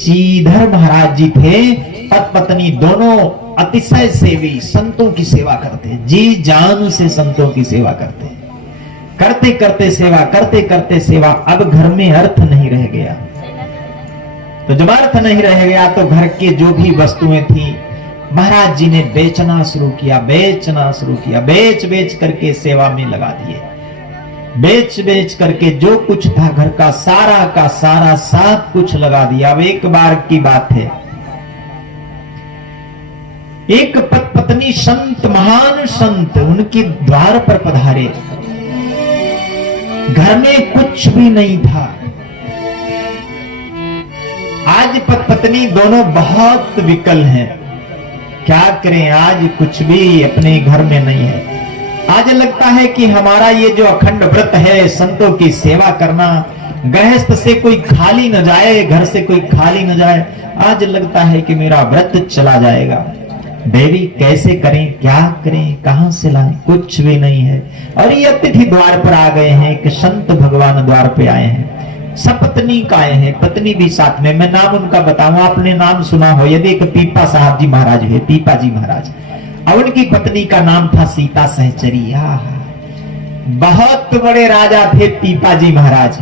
चीधर महाराज जी थे, पत्नी दोनों अतिशय सेवी, संतों की सेवा करते, जी जान से संतों की सेवा करते, करते करते सेवा, करते करते सेवा। अब घर में अर्थ नहीं रह गया। तो जब अर्थ नहीं रह गया तो घर के जो भी वस्तुएं थी महाराज जी ने बेचना शुरू किया, बेचना शुरू किया, बेच बेच करके सेवा में लगा दिए। बेच बेच करके जो कुछ था घर का सारा सब कुछ लगा दिया। अब एक बार की बात है, एक पत्नी संत, महान संत उनके द्वार पर पधारे। घर में कुछ भी नहीं था। आज पत्नी दोनों बहुत विकल हैं, क्या करें, आज कुछ भी अपने घर में नहीं है। आज लगता है कि हमारा ये जो अखंड व्रत है, संतों की सेवा करना, गृहस्थ से कोई खाली न जाए, घर से कोई खाली न जाए, आज लगता है कि मेरा व्रत चला जाएगा। देवी कैसे करें, क्या करें, कहां से लाएं, कुछ भी नहीं है। और ये अतिथि द्वार पर आ गए हैं, एक संत भगवान द्वार पे आए हैं, सपत्नी का आए हैं, पत्नी भी साथ में। मैं नाम उनका बताऊं, आपने नाम सुना हो यदि, एक पीपा साहब जी महाराज है, पीपा जी महाराज, और उनकी पत्नी का नाम था सीता सहचरी। बहुत बड़े राजा थे पीपा जी महाराज,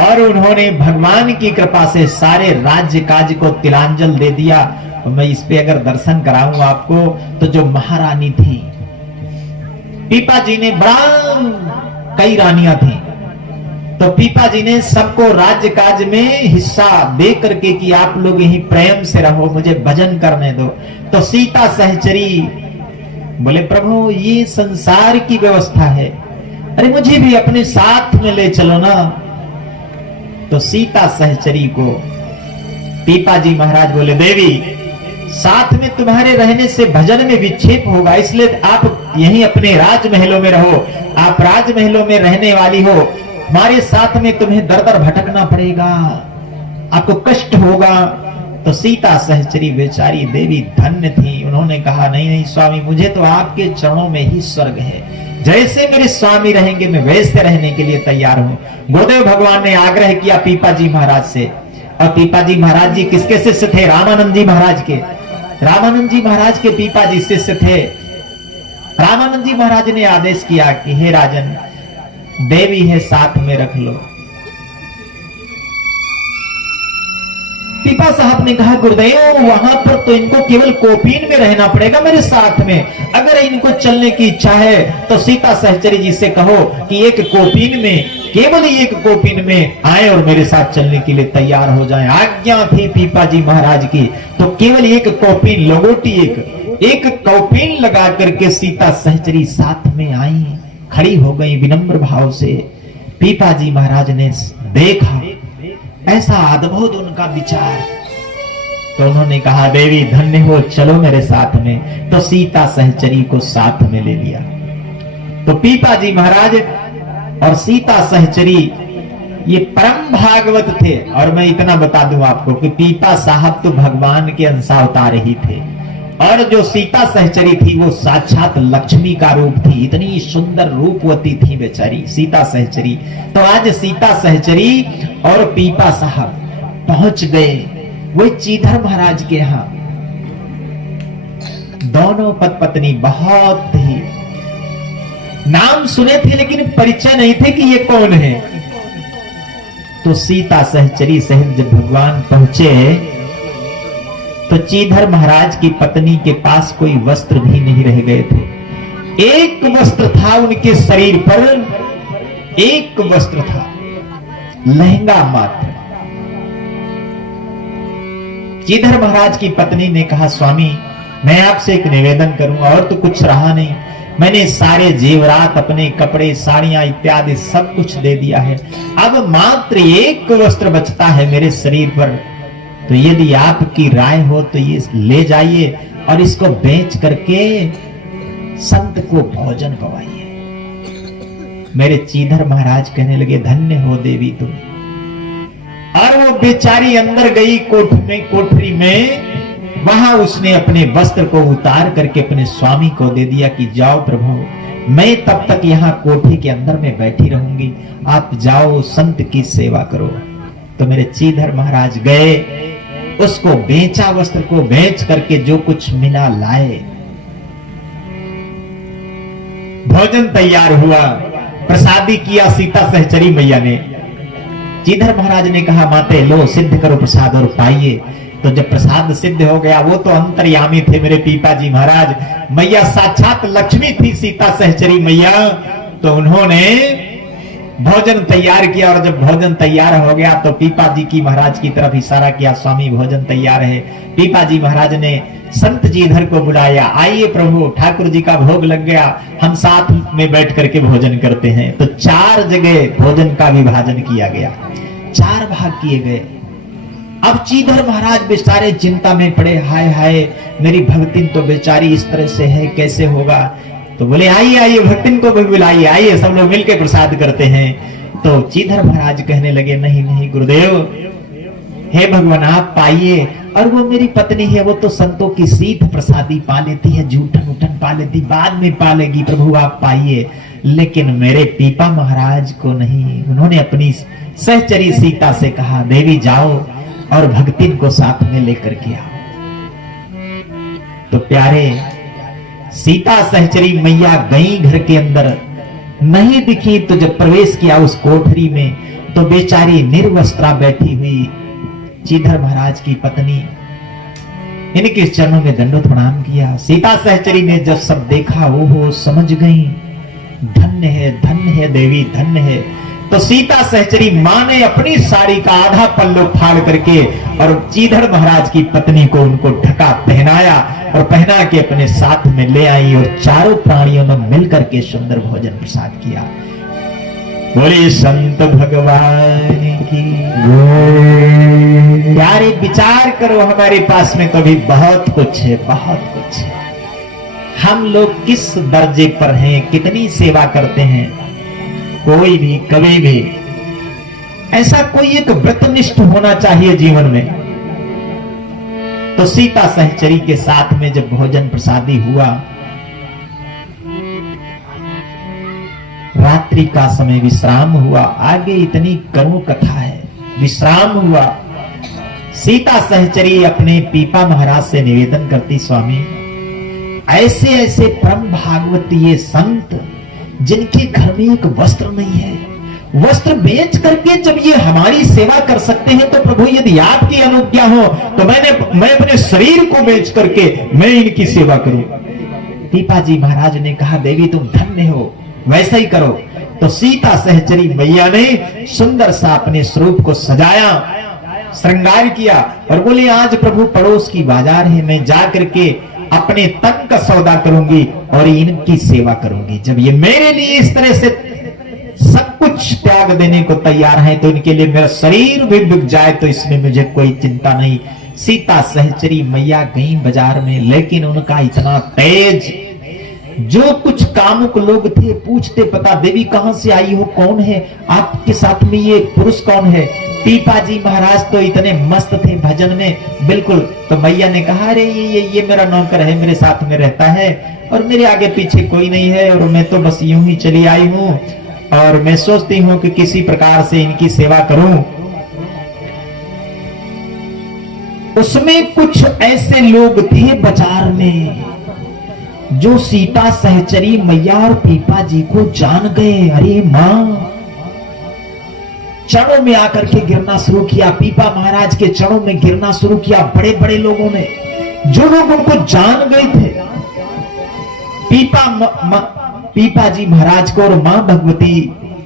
और उन्होंने भगवान की कृपा से सारे राज्य काज को तिलांजल दे दिया। मैं इस पे अगर दर्शन कराऊं आपको, तो जो महारानी थी पीपा जी ने, बड़ा कई रानियां थी, तो पीपा जी ने सबको राज्य काज में हिस्सा दे करके कि आप लोग यही प्रेम से रहो, मुझे भजन करने दो। तो सीता सहचरी बोले, प्रभु ये संसार की व्यवस्था है, अरे मुझे भी अपने साथ में ले चलो ना। तो सीता सहचरी को पीपा जी महाराज बोले, देवी साथ में तुम्हारे रहने से भजन में विक्षेप होगा, इसलिए आप यहीं अपने राजमहलों में रहो। आप राजमहलों में रहने वाली हो, हमारे साथ में तुम्हें दर दर भटकना पड़ेगा, आपको कष्ट होगा। तो सीता सहचरी बेचारी देवी धन्य थी, उन्होंने कहा, नहीं नहीं स्वामी, मुझे तो आपके चरणों में ही स्वर्ग है, जैसे मेरे स्वामी रहेंगे मैं वैसे रहने के लिए तैयार हूं। गुरुदेव भगवान ने आग्रह किया पीपा जी महाराज से, और पीपा जी महाराज जी किसके शिष्य थे? रामानंद जी महाराज के। रामानंद जी महाराज के पीपा जी शिष्य थे। रामानंद जी महाराज ने आदेश किया कि हे राजन, देवी है साथ में रख लो। पीपा साहब ने कहा, गुरुदेव वहां पर तो इनको केवल कोपीन में रहना पड़ेगा मेरे साथ में, अगर इनको चलने की इच्छा है तो सीता सहचरी जी से कहो कि एक कोपीन में, केवल एक कोपीन में आए और मेरे साथ चलने के लिए तैयार हो जाएं। आज्ञा थी पीपा जी महाराज की, तो केवल एक कोपीन, लंगोटी एक कोपीन लगा करके सीता सहचरी साथ में आई, खड़ी हो गई विनम्र भाव से। पीपा जी महाराज ने देखा ऐसा अद्भुत उनका विचार, तो उन्होंने कहा, देवी धन्य हो, चलो मेरे साथ में। तो सीता सहचरी को साथ में ले लिया। तो पीपा जी महाराज और सीता सहचरी ये परम भागवत थे। और मैं इतना बता दूं आपको कि पीपा साहब तो भगवान के अंशावतार ही थे, और जो सीता सहचरी थी वो साक्षात लक्ष्मी का रूप थी, इतनी सुंदर रूपवती थी बेचारी सीता सहचरी। तो आज सीता सहचरी और पीपा साहब पहुंच गए वो चीधर महाराज के यहां। दोनों पत्नी बहुत ही नाम सुने थे लेकिन परिचय नहीं थे कि ये कौन है। तो सीता सहचरी सहित जब भगवान पहुंचे तो चीधर महाराज की पत्नी के पास कोई वस्त्र भी नहीं रह गए थे। एक वस्त्र था उनके शरीर पर, एक वस्त्र था, लहंगा मात्र। चीधर महाराज की पत्नी ने कहा, स्वामी मैं आपसे एक निवेदन करूंगा, और तो कुछ रहा नहीं, मैंने सारे जेवरात, अपने कपड़े, साड़ियां इत्यादि सब कुछ दे दिया है, अब मात्र एक वस्त्र बचता है मेरे शरीर पर, तो यदि आपकी राय हो तो ये ले जाइए और इसको बेच करके संत को भोजन पवाइए। मेरे चीधर महाराज कहने लगे, धन्य हो देवी तुम। और वो बेचारी अंदर गई कोठरी में, वहां उसने अपने वस्त्र को उतार करके अपने स्वामी को दे दिया कि जाओ प्रभु, मैं तब तक यहाँ कोठी के अंदर में बैठी रहूंगी, आप जाओ संत की सेवा करो। तो मेरे चीधर महाराज गए उसको बेचा, वस्त्र को बेच करके जो कुछ मिला लाए। भोजन तैयार हुआ, प्रसादी किया सीता सहचरी मैया ने। चीधर महाराज ने कहा माते लो सिद्ध करो प्रसाद और पाइए। तो जब प्रसाद सिद्ध हो गया, वो तो अंतर्यामी थे मेरे पीपाजी महाराज, मैया साक्षात लक्ष्मी थी सीता सहचरी मैया। तो उन्होंने भोजन तैयार किया और जब भोजन तैयार हो गया तो पीपाजी की महाराज की तरफ इशारा किया, स्वामी भोजन तैयार है। पीपाजी महाराज ने संत जी इधर को बुलाया, आइए प्रभु ठाकुर जी का भोग लग गया, हम साथ में बैठ करके भोजन करते हैं। तो 4 जगह भोजन का विभाजन किया गया, 4 भाग किए गए। अब चीधर महाराज बेचारे चिंता में पड़े, हाय हाय मेरी भक्तिन तो बेचारी इस तरह से है, कैसे होगा। तो बोले आइए आइए भक्तिन को भी बुलाइए, आइए सब लोग मिलकर प्रसाद करते हैं। तो चीधर महाराज कहने लगे नहीं नहीं गुरुदेव, हे भगवान आप पाइए, और वो मेरी पत्नी है, वो तो संतों की सीत प्रसादी पा लेती है, जूठन उठन पा लेती, बाद में पा लेगी, प्रभु आप पाइए। लेकिन मेरे पीपा महाराज को नहीं। उन्होंने अपनी सहचरी सीता से कहा देवी जाओ और भक्तिन को साथ में लेकर के आओ। तो प्यारे सीता सहचरी मैया गई घर के अंदर, नहीं दिखी। तो जब प्रवेश किया उस कोठरी में तो बेचारी निर्वस्त्रा बैठी हुई चीधर महाराज की पत्नी, इनके चरणों में दंडोत प्रणाम किया। सीता सहचरी ने जब सब देखा वो समझ गई धन्य है देवी धन्य है। तो सीता सहचरी मां ने अपनी साड़ी का आधा पल्लू फाड़ करके और चीधर महाराज की पत्नी को उनको ढका पहनाया और पहना के अपने साथ में ले आई और चारों प्राणियों ने मिलकर के सुंदर भोजन प्रसाद किया। बोले संत भगवान की। प्यारे विचार करो, हमारे पास में तो भी बहुत कुछ है, बहुत कुछ है। हम लोग किस दर्जे पर हैं, कितनी सेवा करते हैं। कोई भी कभी भी ऐसा कोई एक व्रतनिष्ठ होना चाहिए जीवन में। तो सीता सहचरी के साथ में जब भोजन प्रसादी हुआ, रात्रि का समय विश्राम हुआ। आगे इतनी करुण कथा है। विश्राम हुआ, सीता सहचरी अपने पीपा महाराज से निवेदन करती, स्वामी ऐसे ऐसे परम भागवत ये संत जिनके घर में एक वस्त्र नहीं है, वस्त्र बेच करके जब ये हमारी सेवा कर सकते हैं, तो प्रभु यदि आपकी अनुज्ञा हो तो मैं अपने शरीर को बेच करके मैं इनकी सेवा करूं। पीपाजी महाराज ने कहा देवी तुम धन्य हो, वैसा ही करो। तो सीता सहचरी मैया ने सुंदर सा अपने स्वरूप को सजाया, श्रृंगार किया और बोले आज प्रभु पड़ोस की बाजार है, मैं जा करके अपने तन का सौदा करूंगी और इनकी सेवा करूंगी। जब ये मेरे लिए इस तरह से सब कुछ त्याग देने को तैयार है तो इनके लिए मेरा शरीर भी बिक जाए तो इसमें मुझे कोई चिंता नहीं। सीता सहचरी मैया गई बाजार में, लेकिन उनका इतना तेज, जो कुछ कामुक लोग थे पूछते पता देवी कहां से आई हो, कौन है आपके साथ में, ये पुरुष कौन है। पीपाजी महाराज तो इतने मस्त थे भजन में बिल्कुल। तो मैया ने कहा अरे ये मेरा नौकर है, मेरे साथ में रहता है और मेरे आगे पीछे कोई नहीं है और मैं तो बस यूं ही चली आई हूं और मैं सोचती हूं कि किसी प्रकार से इनकी सेवा करूं। उसमें कुछ ऐसे लोग थे बाजार में जो सीता सहचरी मैया और पीपाजी को जान गए। अरे मां, चरणों में आकर के गिरना शुरू किया, पीपा महाराज के चरणों में गिरना शुरू किया। बड़े बड़े लोगों ने, जो लोग उनको जान गए थे, पीपाजी महाराज को और मां भगवती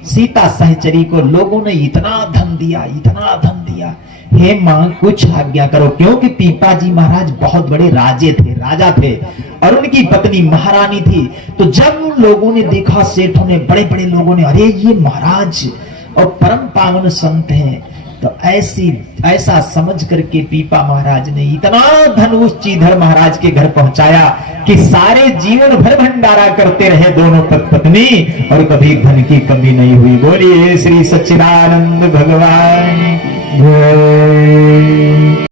सीता सहचरी को लोगों ने इतना धन दिया, इतना धन दिया। हे मां कुछ आज्ञा करो, क्योंकि पीपाजी महाराज बहुत बड़े राजे थे, राजा थे और उनकी पत्नी महारानी थी। तो जब उन लोगों ने देखा, सेठों ने, बड़े बड़े लोगों ने, अरे ये महाराज और परम पावन संत हैं, तो ऐसा समझ करके पीपा महाराज ने इतना धन उस चीधर महाराज के घर पहुंचाया कि सारे जीवन भर भंडारा करते रहे दोनों पत्नी और कभी धन की कमी नहीं हुई। बोलिए श्री सच्चिदानंद भगवान।